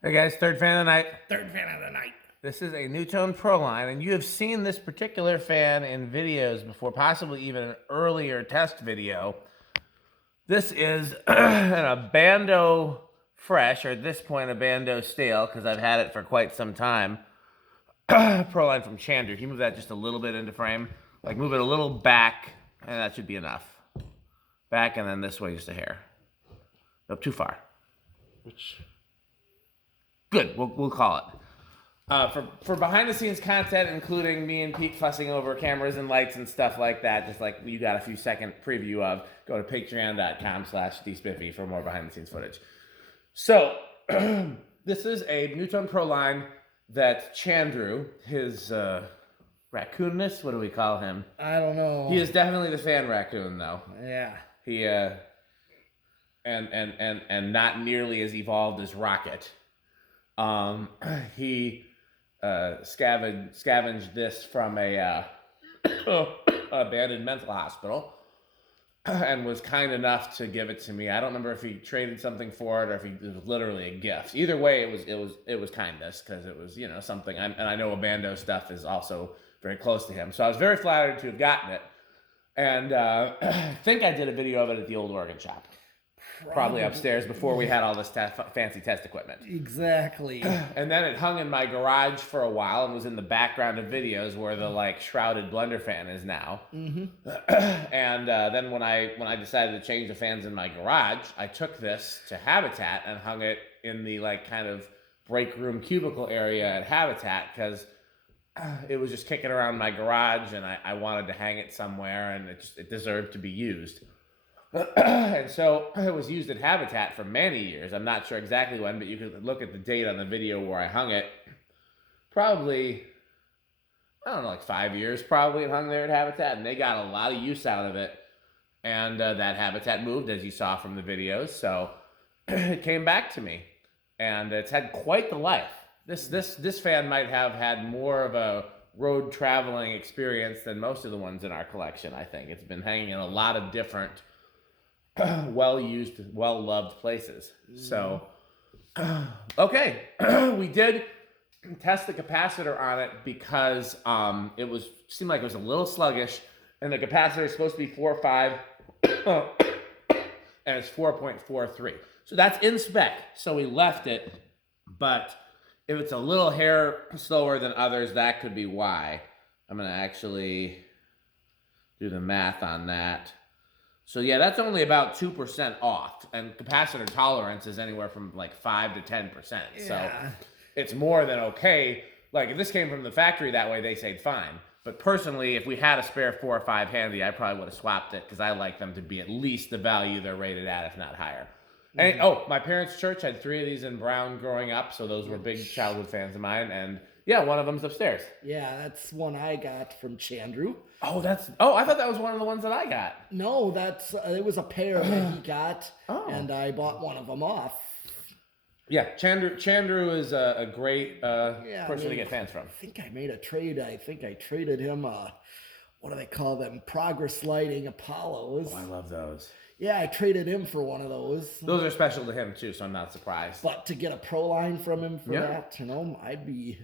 Hey guys, third fan of the night. Third fan of the night. This is a Nutone Proline, and you have seen this particular fan in videos before, possibly even an earlier test video. This is an Abando Fresh, or at this point, Abando Stale, because I've had it for quite some time. Proline from Chandru. Can you move that just a little bit into frame? Like move it a little back, and that should be enough. Back and then this way just a hair. Nope, too far. Which Good, we'll call it. For behind the scenes content, including me and Pete fussing over cameras and lights and stuff like that, just like you got a few second preview of, go to patreon.com/dspiffy for more behind the scenes footage. So, this is a Nutone Proline that Chandru, his raccoonness, what do we call him? I don't know. He is definitely the fan raccoon, though. Yeah. He, and not nearly as evolved as Rocket. He scavenged this from a abandoned mental hospital and was kind enough to give it to me. I don't remember if he traded something for it or if it was literally a gift. Either way, it was kindness because it was, you know, something. And I know Abando stuff is also very close to him, so I was very flattered to have gotten it. And I think I did a video of it at the old organ shop. Probably upstairs before we had all this fancy test equipment. Exactly. And then it hung in my garage for a while and was in the background of videos where the like shrouded blender fan is now. Mm-hmm. And then when I decided to change the fans in my garage, I took this to Habitat and hung it in the like kind of break room cubicle area at Habitat because it was just kicking around my garage and I wanted to hang it somewhere and it deserved to be used. And so it was used at Habitat for many years. I'm not sure exactly when, but you could look at the date on the video where I hung it. Probably, I don't know, like 5 years probably it hung there at Habitat, and they got a lot of use out of it. And that Habitat moved, as you saw from the videos, so it came back to me. And it's had quite the life. This fan might have had more of a road traveling experience than most of the ones in our collection, I think. It's been hanging in a lot of different well-used, well-loved places. So, okay, we did test the capacitor on it because it seemed like it was a little sluggish, and the capacitor is supposed to be 4.5, and it's 4.43. So that's in spec. So we left it, but if it's a little hair slower than others, that could be why. I'm gonna actually do the math on that. So yeah, that's only about 2% off, and capacitor tolerance is anywhere from like 5 to 10%. Yeah. So it's more than okay. Like if this came from the factory that way, they say fine. But personally, if we had a spare 4 or 5 handy, I probably would have swapped it because I like them to be at least the value they're rated at, if not higher. Mm-hmm. And my parents' church had 3 of these in brown growing up, so those were big childhood fans of mine. And yeah, one of them's upstairs. Yeah, that's one I got from Chandru. Oh, I thought that was one of the ones that I got. No, it was a pair that he got, and I bought one of them off. Yeah, Chandru is a great person to get fans from. I think I made a trade. I think I traded him what do they call them? Progress Lighting Apollos. Oh, I love those. Yeah, I traded him for one of those. Those are special to him too, so I'm not surprised. But to get a Proline from him for that, you know, I'd be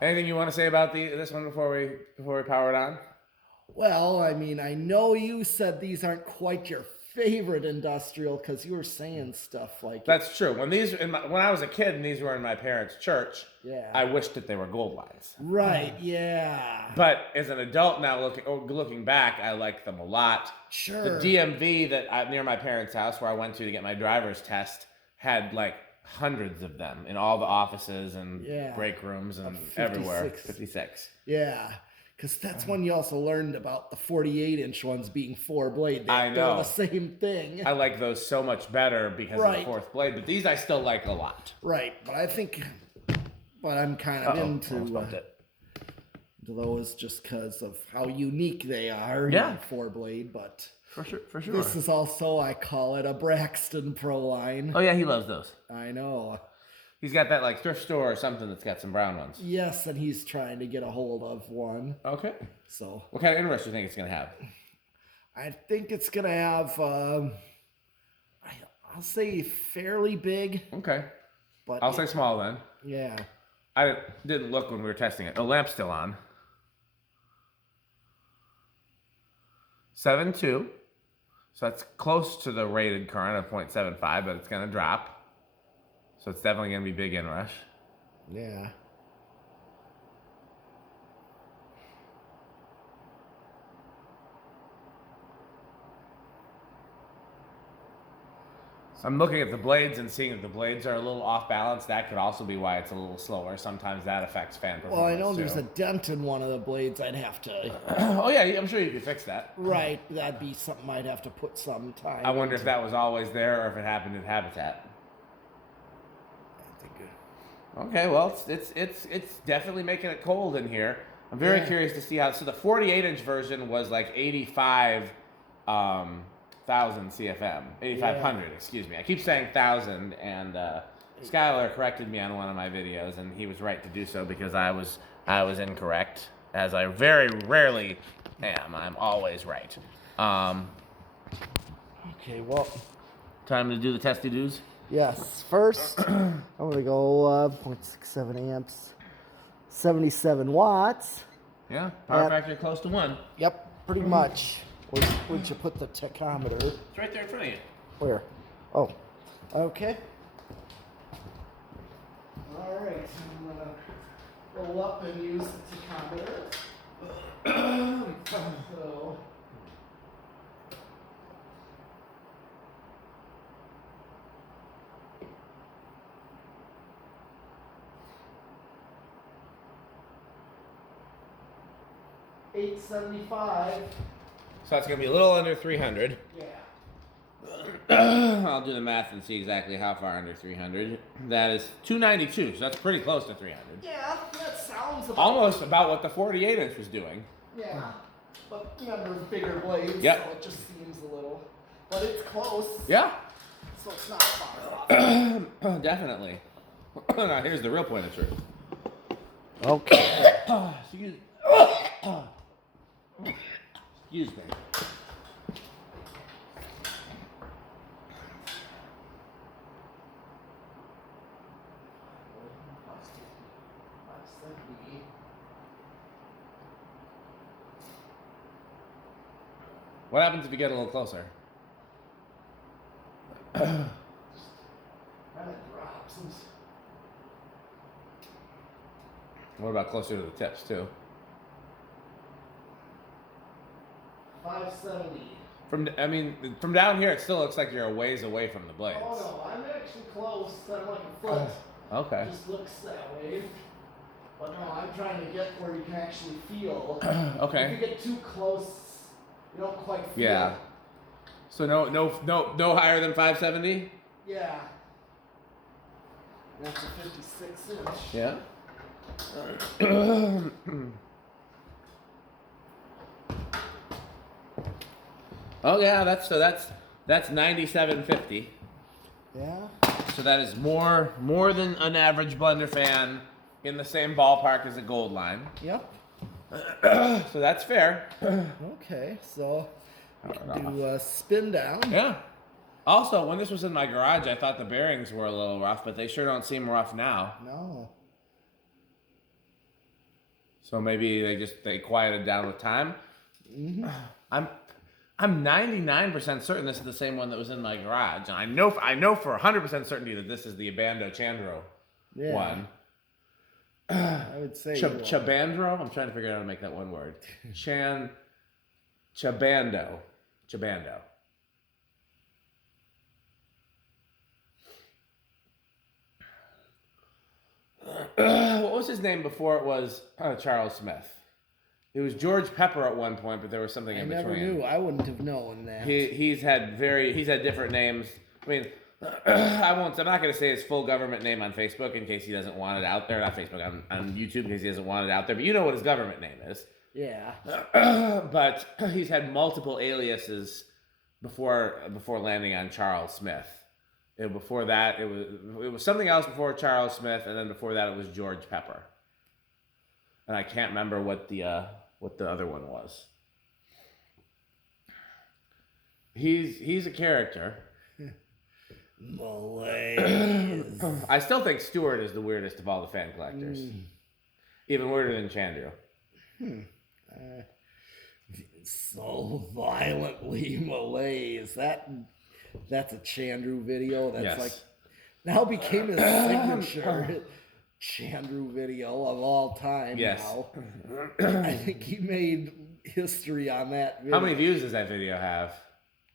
Anything you want to say about this one before we power it on? Well, I mean, I know you said these aren't quite your favorite industrial because you were saying stuff like that's true. When I was a kid and these were in my parents' church, I wished that they were gold lines. Right. Yeah. But as an adult now, looking back, I like them a lot. Sure. The DMV that near my parents' house where I went to get my driver's test had like hundreds of them in all the offices and break rooms and everywhere. 56. Yeah. Because that's when you also learned about the 48-inch ones being 4-blade. I know. They're the same thing. I like those so much better because of the 4th blade, but these I still like a lot. Right, but I'm kind of into those just because of how unique they are. Yeah. 4-blade, but... For sure. This is also, I call it a Braxton Proline. Oh yeah, he loves those. I know. He's got that like thrift store or something that's got some brown ones. Yes, and he's trying to get a hold of one. Okay. So. What kind of interest do you think it's going to have? I think it's going to have, I'll say fairly big. Okay. But I'll say small then. Yeah. I didn't look when we were testing it. The lamp's still on. 7.2. So that's close to the rated current of 0.75, but it's going to drop. So it's definitely going to be big inrush. Yeah. I'm looking at the blades and seeing if the blades are a little off balance. That could also be why it's a little slower. Sometimes that affects fan performance. Well, I know too. there's a dent in one of the blades. I'd have to. Oh yeah, I'm sure you could fix that. Right, that'd be something I'd have to put some time. I wonder if that was always there or if it happened in habitat. Okay, well, it's definitely making it cold in here. I'm very curious to see how. So the 48-inch version was like 85,000 CFM, 8,500. Excuse me. I keep saying 1,000, and Skylar corrected me on one of my videos, and he was right to do so because I was incorrect, as I very rarely am. I'm always right. Okay, well, time to do the testy doos. Yes, first I'm gonna go 0.67 amps, 77 watts. Yeah, power factor close to 1. Yep, pretty much. Where'd you put the tachometer? It's right there in front of you. Where? Oh, okay. All right, I'm gonna roll up and use the tachometer. So. $875. So that's going to be a little under 300. Yeah. I'll do the math and see exactly how far under 300. That is 292, so that's pretty close to 300. Yeah, that sounds about... Almost about what the 48-inch was doing. Yeah, but remember, bigger blades, yep. So it just seems a little... But it's close. Yeah. So it's not far off. Definitely. Now here's the real point of truth. Okay. Excuse me. What happens if you get a little closer? Kind of drops. What about closer to the tips too? 570. From down here, it still looks like you're a ways away from the blades. Oh no, I'm actually close. I'm like a foot. Okay. It just looks that way. But no, I'm trying to get where you can actually feel. Okay. If you get too close, you don't quite feel. Yeah. So no higher than 570? Yeah. That's a 56 inch. Yeah. Oh yeah, that's 9750. Yeah. So that is more than an average blender fan in the same ballpark as a gold line. Yep. So that's fair. Okay, so we can do a spin down. Yeah. Also, when this was in my garage, I thought the bearings were a little rough, but they sure don't seem rough now. No. So maybe they quieted down with time. Mm-hmm. I'm 99% certain this is the same one that was in my garage, and I know for 100% certainty that this is the Abando Chandro one. I would say Chabandro. I'm trying to figure out how to make that one word. Chabando. What was his name before it was Charles Smith? It was George Pepper at one point, but there was something in between. I never knew. I wouldn't have known that. He's had different names. I mean, I'm not going to say his full government name on Facebook in case he doesn't want it out there. Not Facebook, on YouTube in case he doesn't want it out there. But you know what his government name is. Yeah. But he's had multiple aliases before landing on Charles Smith. Before that, it was something else before Charles Smith, and then before that, it was George Pepper. And I can't remember what the other one was. He's a character. Malaise. I still think Stewart is the weirdest of all the fan collectors. Even weirder than Chandru. So violently malaise. That's a Chandru video. That's Yes. like now became his signature Chandru video of all time. Yes. Now I think he made history on that video. How many views does that video have?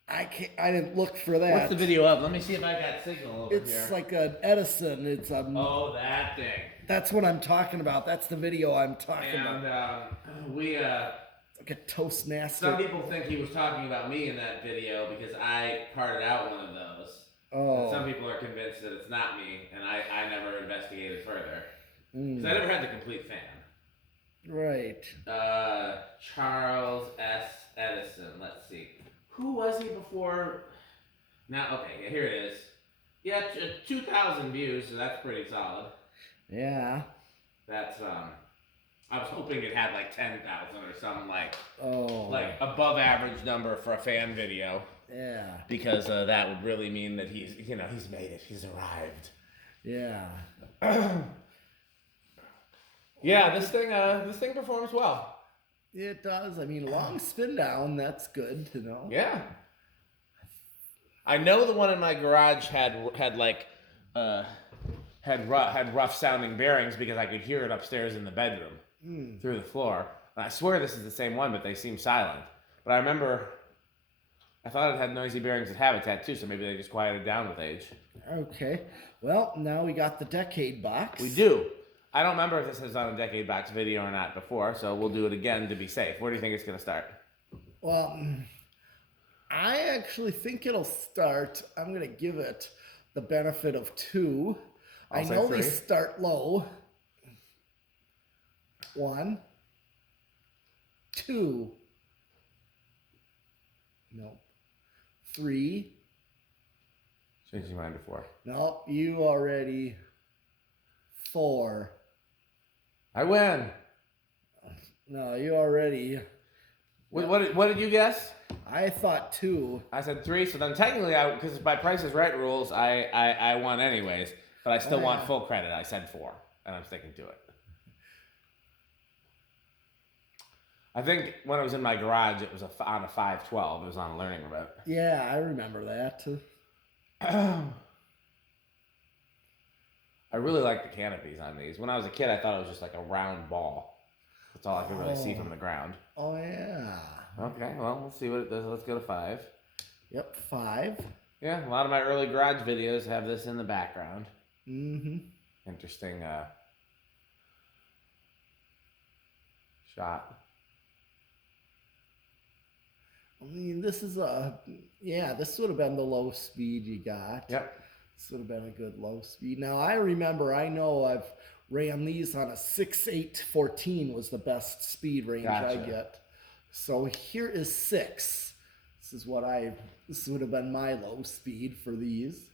I didn't look for that. What's the video of? Let me see if I got signal over here. It's like an Edison. It's a. Oh, that thing. That's what I'm talking about. That's the video I'm talking about. We Like a Toastmaster. some people think he was talking about me in that video because I parted out one of those. Oh. And some people are convinced that it's not me, and I never investigated further. Because I never had the complete fan. Right. Charles S. Edison. Let's see. Who was he before? Now, okay, here it is. Yeah, 2,000 views, so that's pretty solid. Yeah. That's, I was hoping it had like 10,000 or something like above average number for a fan video. Yeah. Because that would really mean that he's made it. He's arrived. Yeah. Yeah, this thing performs well. It does. I mean, long spin down. That's good to know. Yeah. I know the one in my garage had rough sounding bearings because I could hear it upstairs in the bedroom through the floor. And I swear this is the same one, but they seem silent. But I remember I thought it had noisy bearings at Habitat too, so maybe they just quieted down with age. Okay. Well, now we got the decade box. We do. I don't remember if this has done a decade box video or not before, so we'll do it again to be safe. Where do you think it's going to start? Well, I actually think it'll start. I'm going to give it the benefit of 2. I know they start low. 1, 2. Nope. 3. Change your mind to 4. Nope, you already. 4. I win. No, you already. What did you guess? I thought 2. I said 3, so then technically, because by Price is Right rules, I won anyways, but I still want full credit. I said 4, and I'm sticking to it. I think when it was in my garage, it was on a 512. It was on a learning remote. Yeah, I remember that. I really like the canopies on these. When I was a kid, I thought it was just like a round ball. That's all I could really see from the ground. Oh, yeah. Okay, well, let's see what it does. Let's go to 5. Yep, 5. Yeah, a lot of my early garage videos have this in the background. Mm-hmm. Interesting shot. I mean, this is this would have been the low speed you got. Yep. This would have been a good low speed. Now, I know I've ran these on a 6.814 was the best speed range I get. So here is 6. This would have been my low speed for these.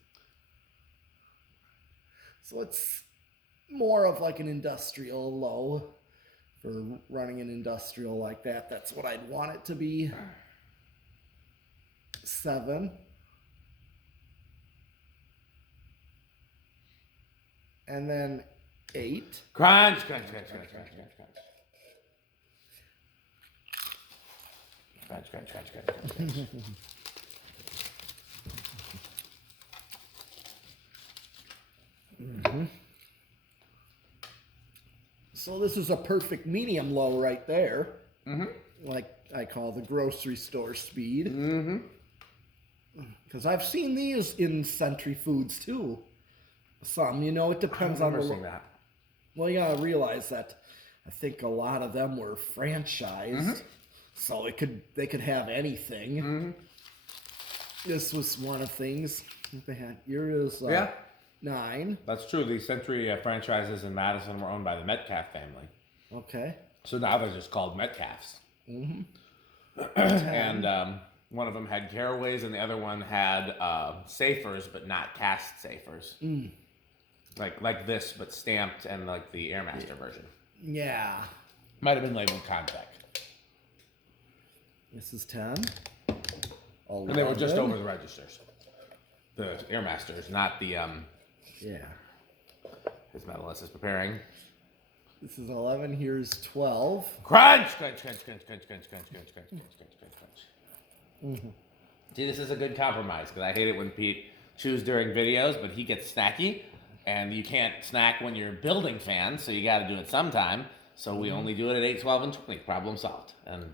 So it's more of like an industrial low for running an industrial like that. That's what I'd want it to be. 7. And then 8. Crunch. Mm-hmm. So this is a perfect medium low right there. Mm-hmm. Like I call the grocery store speed. Mm-hmm. Because I've seen these in Century Foods too. Some, it depends on the. That. Well, you gotta realize that I think a lot of them were franchised, so they could have anything. Mm-hmm. This was one of things they had. Here is 9. That's true. The Century franchises in Madison were owned by the Metcalf family. Okay. So now they're just called Metcalfs. Mm-hmm. And one of them had caraways, and the other one had safers, but not cast safers. Mm. Like this, but stamped, and like the Airmaster version. Yeah. Might have been labeled Contact. This is 10. 11. And they were just over the registers. The Airmasters, not the Yeah. His medalist is preparing. This is 11. Here's 12. Crunch, crunch, crunch, crunch, crunch, crunch, crunch, crunch, crunch, crunch, crunch, crunch, crunch. See, this is a good compromise because I hate it when Pete chews during videos, but he gets snacky, and you can't snack when you're building fans, so you got to do it sometime. So we only do it at 8, 12, and 20. Problem solved. And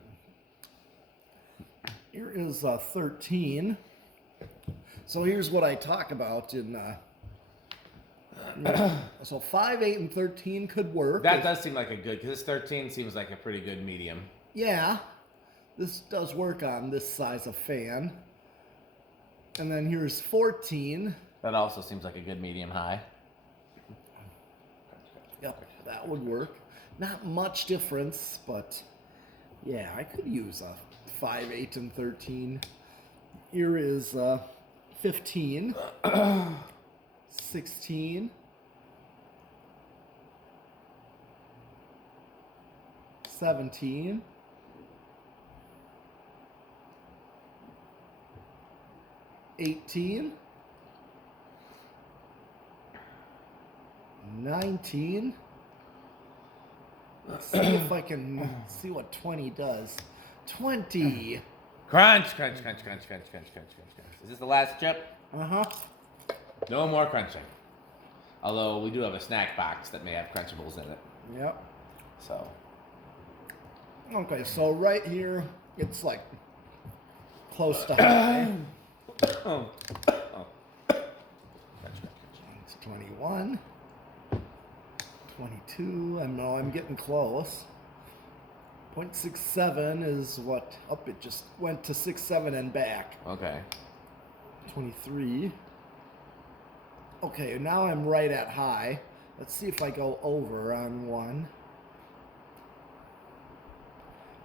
here is 13. So here's what I talk about in. So 5, 8, and 13 could work. that does seem like a good, because this 13 seems like a pretty good medium. Yeah, this does work on this size of fan. And then here's 14. That also seems like a good medium high. Yep, that would work. Not much difference, but yeah, I could use a 5, 8, and 13. Here is 15, 16, 17, 18, 19. Let's see if I can see what 20 does. 20. Crunch, crunch, crunch, crunch, crunch, crunch, crunch, crunch, crunch. Is this the last chip? Uh-huh. No more crunching. Although we do have a snack box that may have crunchables in it. Yep. So. Okay, so right here, it's like close to high. Oh. It's 21. 22. I know I'm getting close. 0.67 is what? Up, it just went to 6.7 and back. Okay. 23. Okay, now I'm right at high. Let's see if I go over on one.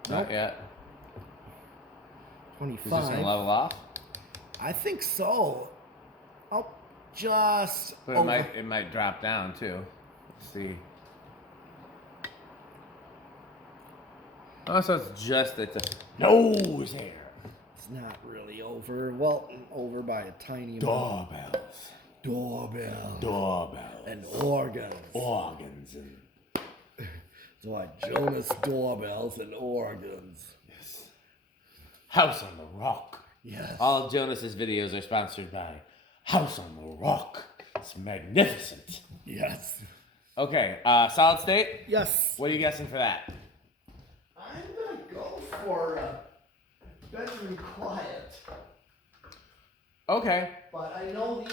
Not yet. 25. Is this gonna level off? I think so. Oh, just But over. it might drop down too. Let's see. Oh, so it's a nose hair. It's not really over. Well, over by a tiny amount. Doorbells. Doorbell. Doorbells. And organs. Organs and So like Jonas doorbells and organs. yes. House on the Rock. Yes. All of Jonas's videos are sponsored by House on the Rock. It's magnificent. Yes. Okay, solid state? Yes. What are you guessing for that? I'm gonna go for bedroom quiet. Okay. But I know these.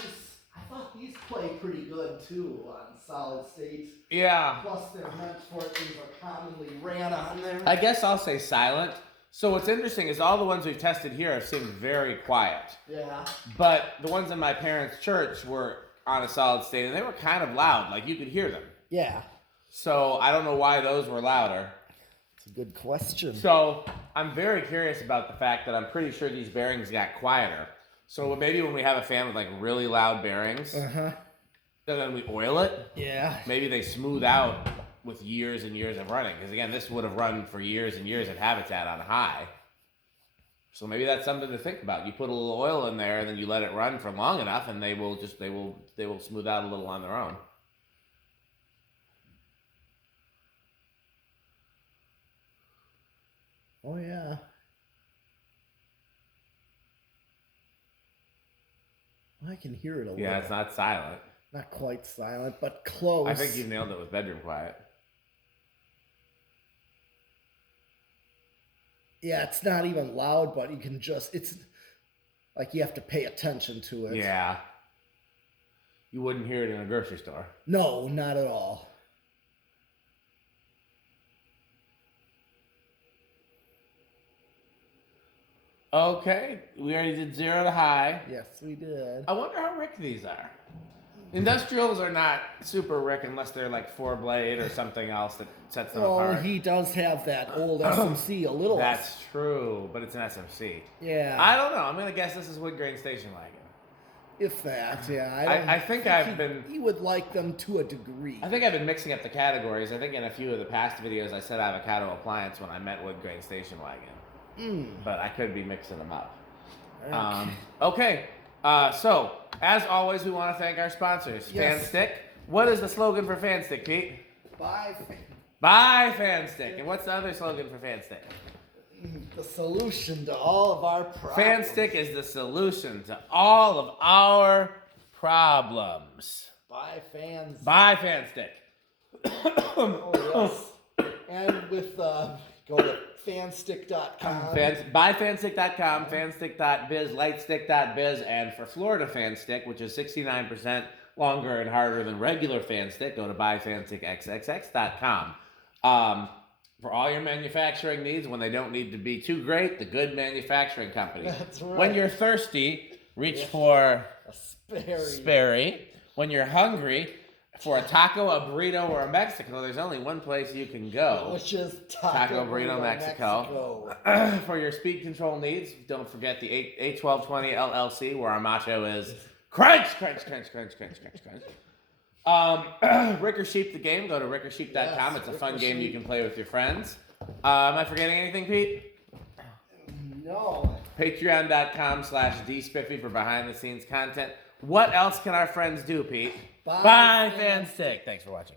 I thought these play pretty good too on solid state. Yeah. Plus, they're meant for things are commonly ran on there. I guess I'll say silent. So what's interesting is all the ones we've tested here have seemed very quiet. Yeah. But the ones in my parents' church were on a solid state, and they were kind of loud. Like, you could hear them. Yeah. So I don't know why those were louder. It's a good question. So I'm very curious about the fact that I'm pretty sure these bearings got quieter. So maybe when we have a fan with like really loud bearings, and then we oil it, Yeah. maybe they smooth out with years and years of running. Because again, this would have run for years and years at Habitat on high. So maybe that's something to think about. You put a little oil in there, and then you let it run for long enough, and they will smooth out a little on their own. Oh yeah. I can hear it a little. Yeah, it's not silent. Not quite silent, but close. I think you nailed it with bedroom quiet. Yeah, it's not even loud, but you can just, it's like you have to pay attention to it. Yeah. You wouldn't hear it in a grocery store. No, not at all. Okay, we already did 0 to high. Yes, we did. I wonder how Rick these are. Industrials are not super Rick unless they're like 4-blade or something else that sets them Oh, apart. he does have that old SMC a little. That's true, but it's an SMC. Yeah. I don't know. I'm going to guess this is wood grain station wagon. If that, yeah. I think I've been... He would like them to a degree. I think I've been mixing up the categories. I think in a few of the past videos I said avocado appliance when I meant wood grain station wagon. But I could be mixing them up. Okay. Okay, So, as always, we want to thank our sponsors. Yes. FanStick. What is the slogan for FanStick, Pete? Buy Buy FanStick. And what's the other slogan for FanStick? the solution to all of our problems. FanStick is the solution to all of our problems. Buy fans. Buy FanStick. Oh, yes. And with go to fanstick.com. Buyfanstick.com, fanstick.biz, lightstick.biz, and for Florida FanStick, which is 69% longer and harder than regular FanStick, go to buyfanstickxxx.com. For all your manufacturing needs, when they don't need to be too great, the good manufacturing company. That's right. When you're thirsty, reach for a Sperry. Sperry. When you're hungry, for a taco, a burrito, or a Mexico, there's only one place you can go. Which is Taco Burrito, Mexico. For your speed control needs, don't forget the A1220 LLC, where our motto is crunch, crunch, crunch, crunch, crunch, crunch, crunch. Rick or Sheep the game, go to rickorsheep.com. Yes, it's a fun game you can play with your friends. Am I forgetting anything, Pete? No. Patreon.com/dspiffy for behind the scenes content. What else can our friends do, Pete? Buy Buy FanStick. Thanks for watching.